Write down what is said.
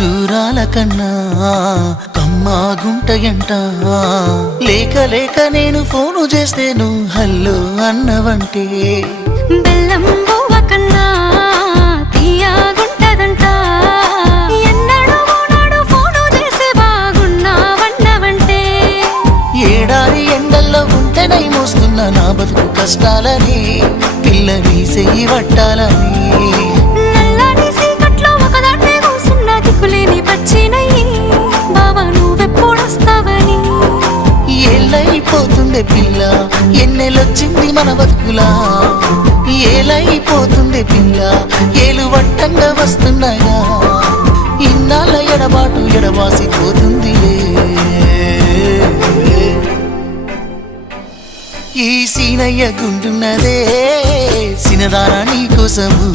ఖర్జూరాల కన్నా కమ్మాగుంటయంట లేక లేక నేను ఫోను చేస్తే నువ్వు హల్లో అన్నవంటే బెల్లం బువ్వ కన్నా తీయగుంటదంట ఎన్నడూ నాడు ఫోను చేసి బాగున్నావన్నవంటే ఏడాది ఎండల్లో ఉంటేనై మోస్తున్న నా బతుకు కష్టాలని పిల్లని చెయ్యి పట్టాలని నల్లని సీకట్లో ఒకదాన్నే కూసున్న దిక్కులేని పచ్చినయ్యి బావా నువ్వెప్పుడొస్తావని ఏళ్ళైపోతుందే పిల్ల ఎన్నెలొచ్చింది మన బతుకులా ఏలైపోతుందే పిల్ల ఏలు వట్టంగా వస్తున్నాయా ఇన్నాళ్ళ ఎడబాటు ఎడవాసిపోతుందిలే ఈ సీనయ్య గుంటున్నదే సినదారా నీ కోసము